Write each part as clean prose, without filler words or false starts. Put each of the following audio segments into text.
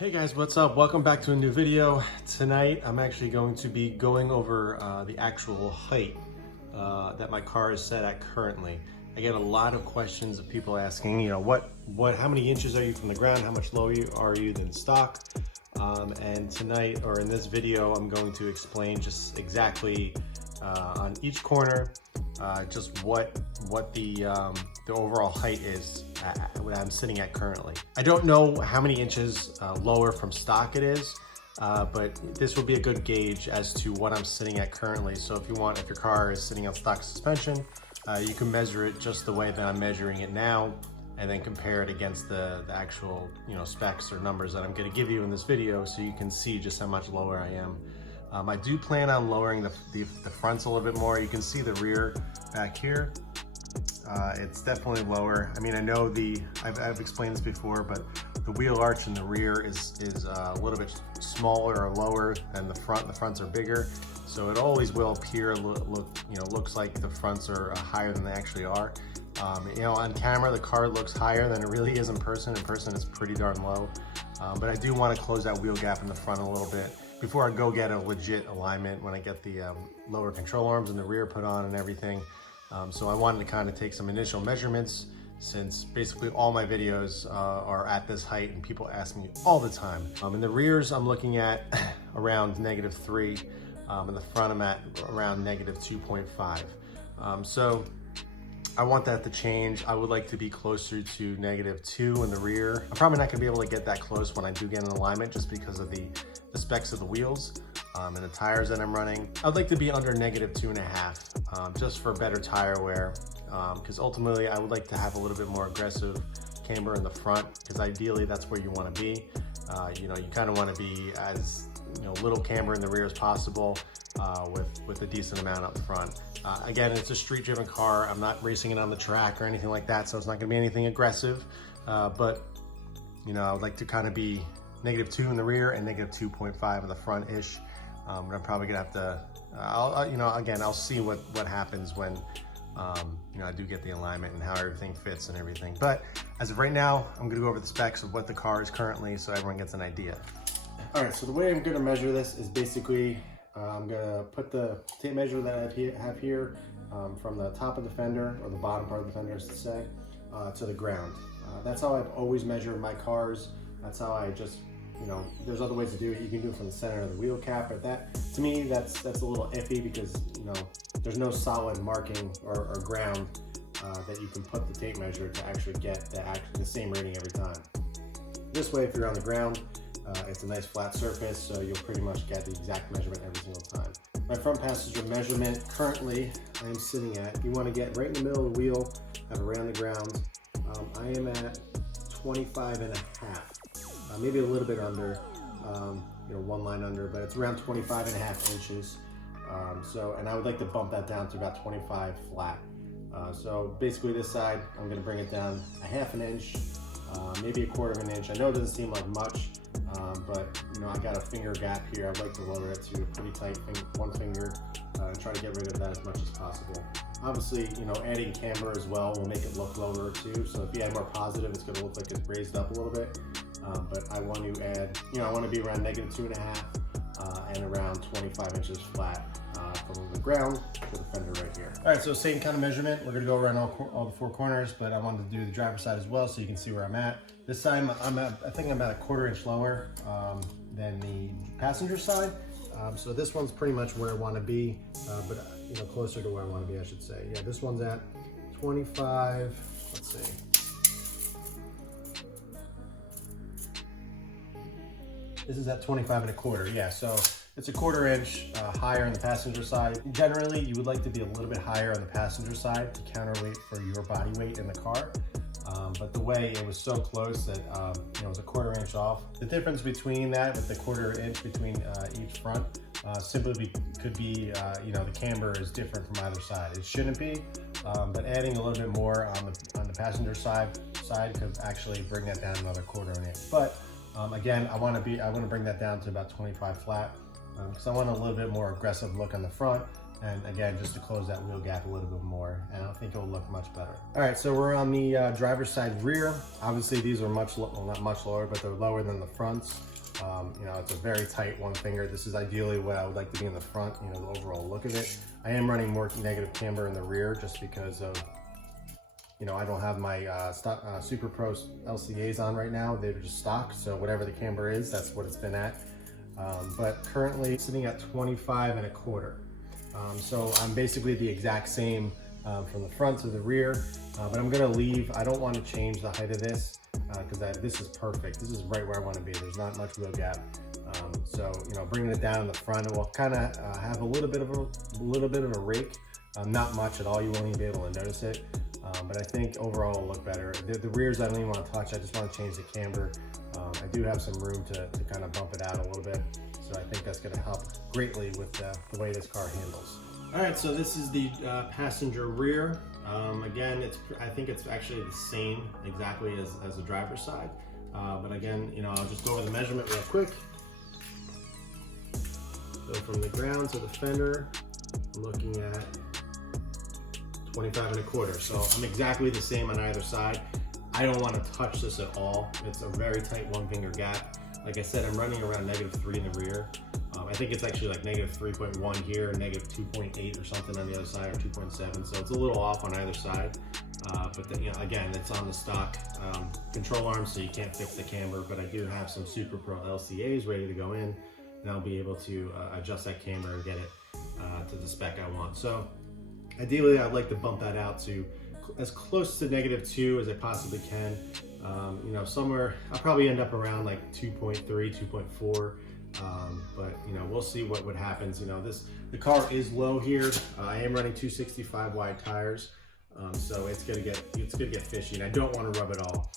Hey guys, what's up? Welcome back to a new video. Tonight I'm actually going to be going over the actual height that my car is set at currently. I get a lot of questions of people asking, how many inches are you from the ground? How much lower are you than stock? And tonight, or in this video, I'm going to explain just exactly on each corner, just what the overall height is that I'm sitting at currently. I don't know how many inches lower from stock it is, but this will be a good gauge as to what I'm sitting at currently. So if your car is sitting on stock suspension, you can measure it just the way that I'm measuring it now, and then compare it against the actual specs or numbers that I'm going to give you in this video, so you can see just how much lower I am. I do plan on lowering the fronts a little bit more. You can see the rear back here. It's definitely lower. I mean, I know I've explained this before, but the wheel arch in the rear is a little bit smaller or lower than the front. The fronts are bigger, so it always will appear looks like the fronts are higher than they actually are. On camera the car looks higher than it really is in person. In person it's pretty darn low, but I do want to close that wheel gap in the front a little bit before I go get a legit alignment when I get the lower control arms in the rear put on and everything. So I wanted to kind of take some initial measurements, since basically all my videos are at this height and people ask me all the time. In the rears I'm looking at around -3. In the front I'm at around -2.5. So I want that to change. I would like to be closer to -2 in the rear. I'm probably not gonna be able to get that close when I do get an alignment, just because of the specs of the wheels and the tires that I'm running. I'd like to be under -2.5, just for better tire wear, because ultimately I would like to have a little bit more aggressive camber in the front, because ideally that's where you want to be. You kind of want to be as little camber in the rear as possible, with a decent amount up front. Again, it's a street driven car. I'm not racing it on the track or anything like that, so it's not going to be anything aggressive, but I would like to kind of be -2 in the rear and -2.5 in the front ish. I'm probably gonna have to I'll see what happens when I do get the alignment and how everything fits and everything. But as of right now, I'm gonna go over the specs of what the car is currently, so everyone gets an idea. All right, so the way I'm gonna measure this is basically I'm gonna put the tape measure that I have here from the top of the fender, or the bottom part of the fender, as to say, to the ground. That's how I've always measured my cars. That's how I just, there's other ways to do it. You can do it from the center of the wheel cap, but that, to me, that's a little iffy, because there's no solid marking or ground that you can put the tape measure to actually get the same reading every time. This way, if you're on the ground, it's a nice flat surface, so you'll pretty much get the exact measurement every single time. My front passenger measurement currently, I am sitting at, you want to get right in the middle of the wheel, have around the ground. I am at 25.5, maybe a little bit under, one line under, but it's around 25.5 inches. And I would like to bump that down to about 25 flat. So basically this side, I'm going to bring it down a half an inch, maybe a quarter of an inch. I know it doesn't seem like much, but I got a finger gap here. I'd like to lower it to a pretty tight one finger, and try to get rid of that as much as possible. Obviously, adding camber as well will make it look lower too. So if you add more positive, it's going to look like it's raised up a little bit. But I want to add, I want to be around -2.5 and around 25 inches flat from the ground to the fender right here. All right, so same kind of measurement. We're going to go around all the four corners, but I wanted to do the driver's side as well, so you can see where I'm at. This side, I think I'm about a quarter inch lower than the passenger side. So this one's pretty much where I want to be, but closer to where I want to be, I should say. Yeah, this one's at 25. Let's see. This is at 25.25. Yeah, so it's a quarter inch higher on the passenger side. Generally, you would like to be a little bit higher on the passenger side to counterweight for your body weight in the car. But the way it was so close that it was a quarter inch off. The difference between that, with the quarter inch between each front, simply could be the camber is different from either side. It shouldn't be, but adding a little bit more on the passenger side could actually bring that down another quarter inch. But again, I want to bring that down to about 25 flat, because I want a little bit more aggressive look on the front, And again, just to close that wheel gap a little bit more, and I think it'll look much better. All right, so we're on the driver's side rear. Obviously, these are well, not much lower, but they're lower than the fronts. You know, it's a very tight one finger. This is ideally what I would like to be in the front, you know, the overall look of it. I am running more negative camber in the rear just because of, you know, I don't have my Super Pro LCAs on right now. They're just stock, so whatever the camber is, that's what it's been at. But currently sitting at 25 1/4. So I'm basically the exact same from the front to the rear, but I'm gonna leave. I don't want to change the height of this because this is perfect. This is right where I want to be. There's not much wheel gap. So, you know, bringing it down in the front, it will kind of have a little bit of a rake. Not much at all. You won't even be able to notice it. But I think overall it'll look better. The rears I don't even want to touch. I just want to change the camber. I do have some room to kind of bump it out a little bit. So I think that's going to help greatly with the way this car handles. All right, so this is the passenger rear. Again, I think it's actually the same exactly as the driver's side. But again, you know, I'll just go over the measurement real quick. So from the ground to the fender, I'm looking at 25 1/4. So I'm exactly the same on either side. I don't want to touch this at all. It's a very tight one finger gap. Like I said, I'm running around -3 in the rear. I think it's actually like -3.1 here, -2.8 or something on the other side, or 2.7. So it's a little off on either side. But then, you know, again, it's on the stock control arm, so you can't fix the camber. But I do have some Super Pro LCAs ready to go in, and I'll be able to adjust that camber and get it to the spec I want. So ideally, I'd like to bump that out to as close to -2 as I possibly can. You know, somewhere I'll probably end up around like 2.3, 2.4. But you know, we'll see what happens. You know, the car is low here. I am running 265 wide tires, so it's gonna get fishy, and I don't want to rub it all.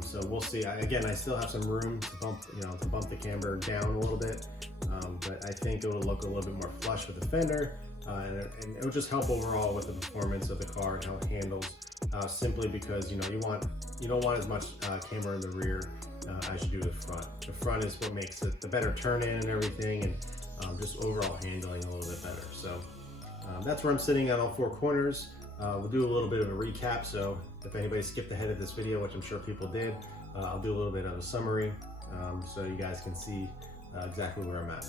So we'll see. Again, I still have some room to bump the camber down a little bit, but I think it will look a little bit more flush with the fender, and it will just help overall with the performance of the car and how it handles. Simply because, you know, you don't want as much camber in the rear as you do the front. The front is what makes it the better turn in and everything, and just overall handling a little bit better. So that's where I'm sitting on all four corners. We'll do a little bit of a recap. So if anybody skipped ahead of this video, which I'm sure people did, I'll do a little bit of a summary so you guys can see exactly where I'm at.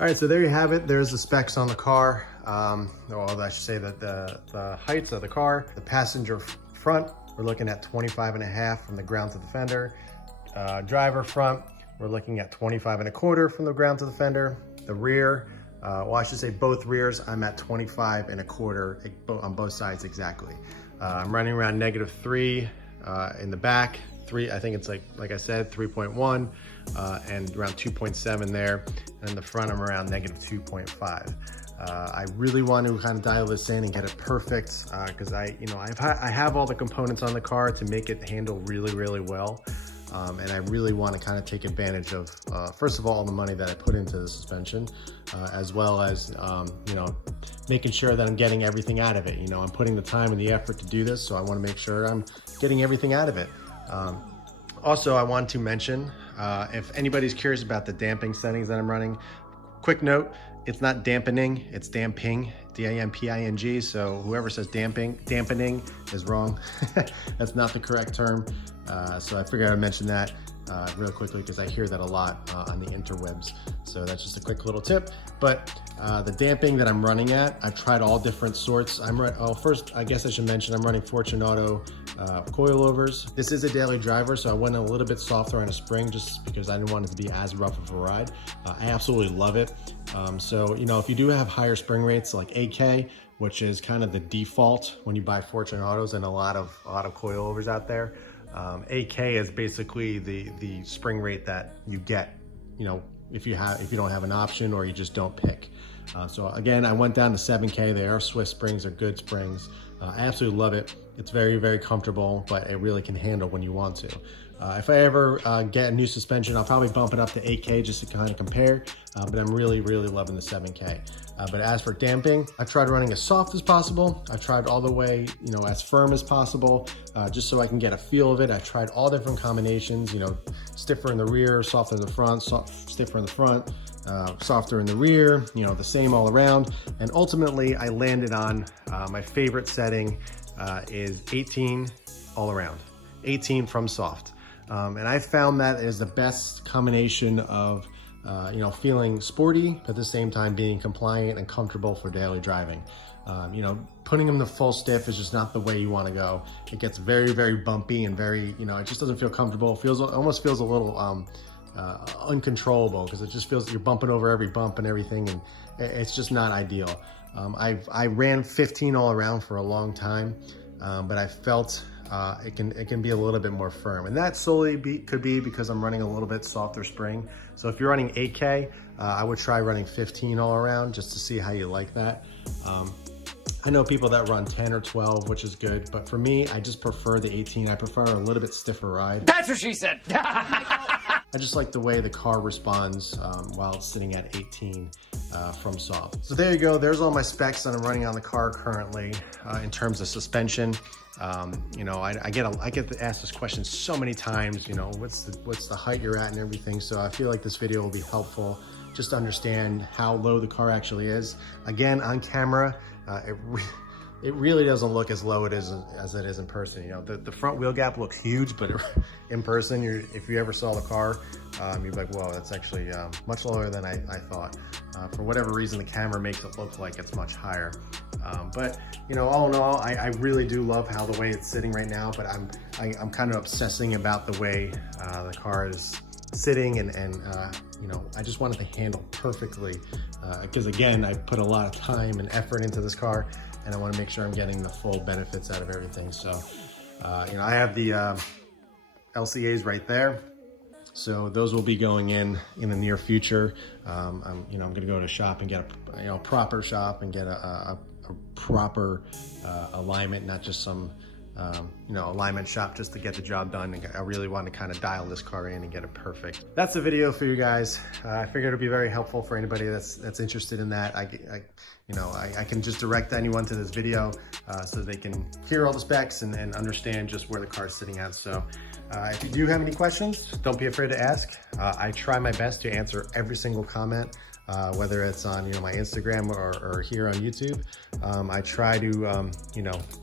All right, so there you have it. There's the specs on the car. Well, I should say that the heights of the car. The passenger front, we're looking at 25 1/2 from the ground to the fender. Driver front, we're looking at 25 1/4 from the ground to the fender. The rear, well, I should say both rears, I'm at 25 1/4 on both sides exactly. I'm running around -3 in the back. I think it's like I said, 3.1 and around 2.7 there. And in the front, I'm around -2.5. I really want to kind of dial this in and get it perfect because I have all the components on the car to make it handle really, really well. And I really want to kind of take advantage of, first of all, the money that I put into the suspension, as well as, you know, making sure that I'm getting everything out of it. You know, I'm putting the time and the effort to do this, so I want to make sure I'm getting everything out of it. Also, I want to mention, if anybody's curious about the damping settings that I'm running, quick note, it's not dampening, it's damping, D-A-M-P-I-N-G, so whoever says dampening is wrong. That's not the correct term. So I figured I'd mention that real quickly because I hear that a lot on the interwebs. So that's just a quick little tip. But the damping that I'm running at, I've tried all different sorts. First, I guess I should mention I'm running Fortunato coilovers. This is a daily driver, so I went a little bit softer on a spring just because I didn't want it to be as rough of a ride. I absolutely love it. So, you know, if you do have higher spring rates like 8K, which is kind of the default when you buy Fortunatos and a lot of coilovers out there, 8K is basically the spring rate that you get, you know, if you don't have an option or you just don't pick. So again, I went down to 7K. They are Swiss springs, are good springs. I absolutely love it. It's very, very comfortable, but it really can handle when you want to. If I ever get a new suspension, I'll probably bump it up to 8K just to kind of compare, but I'm really loving the 7K. But as for damping, I tried running as soft as possible. I tried all the way, as firm as possible, just so I can get a feel of it. I tried all different combinations, stiffer in the rear, softer in the front, stiffer in the front, softer in the rear, the same all around. And ultimately I landed on my favorite setting is 18 all around, 18 from soft. And I found that is the best combination of feeling sporty, but at the same time being compliant and comfortable for daily driving. Putting them to full stiff is just not the way you want to go. It gets very bumpy and very, it just doesn't feel comfortable. It almost feels a little uncontrollable, because it just feels you're bumping over every bump and everything, and it's just not ideal. I ran 15 all around for a long time, but I felt it can be a little bit more firm, and that solely could be because I'm running a little bit softer spring. So if you're running 8K, I would try running 15 all around just to see how you like that. I know people that run 10 or 12, which is good, but for me, I just prefer the 18. I prefer a little bit stiffer ride. That's what she said. I just like the way the car responds while it's sitting at 18 from soft. So there you go. There's all my specs that I'm running on the car currently in terms of suspension. I get asked this question so many times, what's the height you're at and everything. So I feel like this video will be helpful just to understand how low the car actually is. Again, on camera, it really doesn't look as low as it is in person. The front wheel gap looks huge, but in person, if you ever saw the car, you'd be like, whoa, that's actually much lower than I thought. For whatever reason, the camera makes it look like it's much higher. But all in all, I really do love how the way it's sitting right now, but I'm kind of obsessing about the way the car is sitting, and I just want it to handle perfectly, because again, I put a lot of time and effort into this car, and I want to make sure I'm getting the full benefits out of everything. So I have the LCAs right there, so those will be going in the near future. I'm going to go to shop and get a proper shop and get a proper alignment, not just some alignment shop just to get the job done. And I really want to kind of dial this car in and get it perfect. That's the video for you guys. I figured it'd be very helpful for anybody that's interested in that. I can just direct anyone to this video so they can hear all the specs and understand just where the car is sitting at. So if you do have any questions, don't be afraid to ask. I try my best to answer every single comment, whether it's on my Instagram or here on YouTube. I try to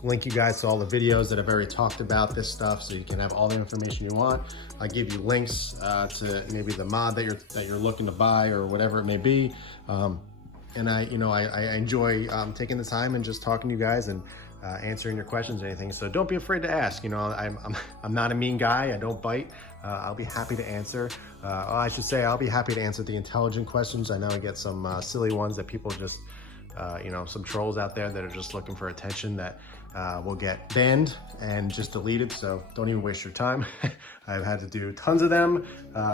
link you guys to all the videos that have already talked about this stuff, so you can have all the information you want. I give you links to maybe the mod that you're looking to buy or whatever it may be. And I enjoy taking the time and just talking to you guys and answering your questions or anything. So don't be afraid to ask. I'm not a mean guy. I don't bite. I'll be happy to answer. I should say I'll be happy to answer the intelligent questions. I know I get some silly ones that people just, some trolls out there that are just looking for attention that will get banned and just deleted. So don't even waste your time. I've had to do tons of them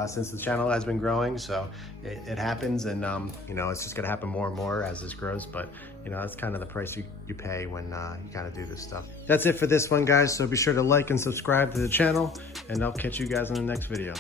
since the channel has been growing. So it happens, and it's just gonna happen more and more as this grows. But that's kind of the price you pay when you kind of do this stuff. That's it for this one, guys. So be sure to like and subscribe to the channel, and I'll catch you guys in the next video.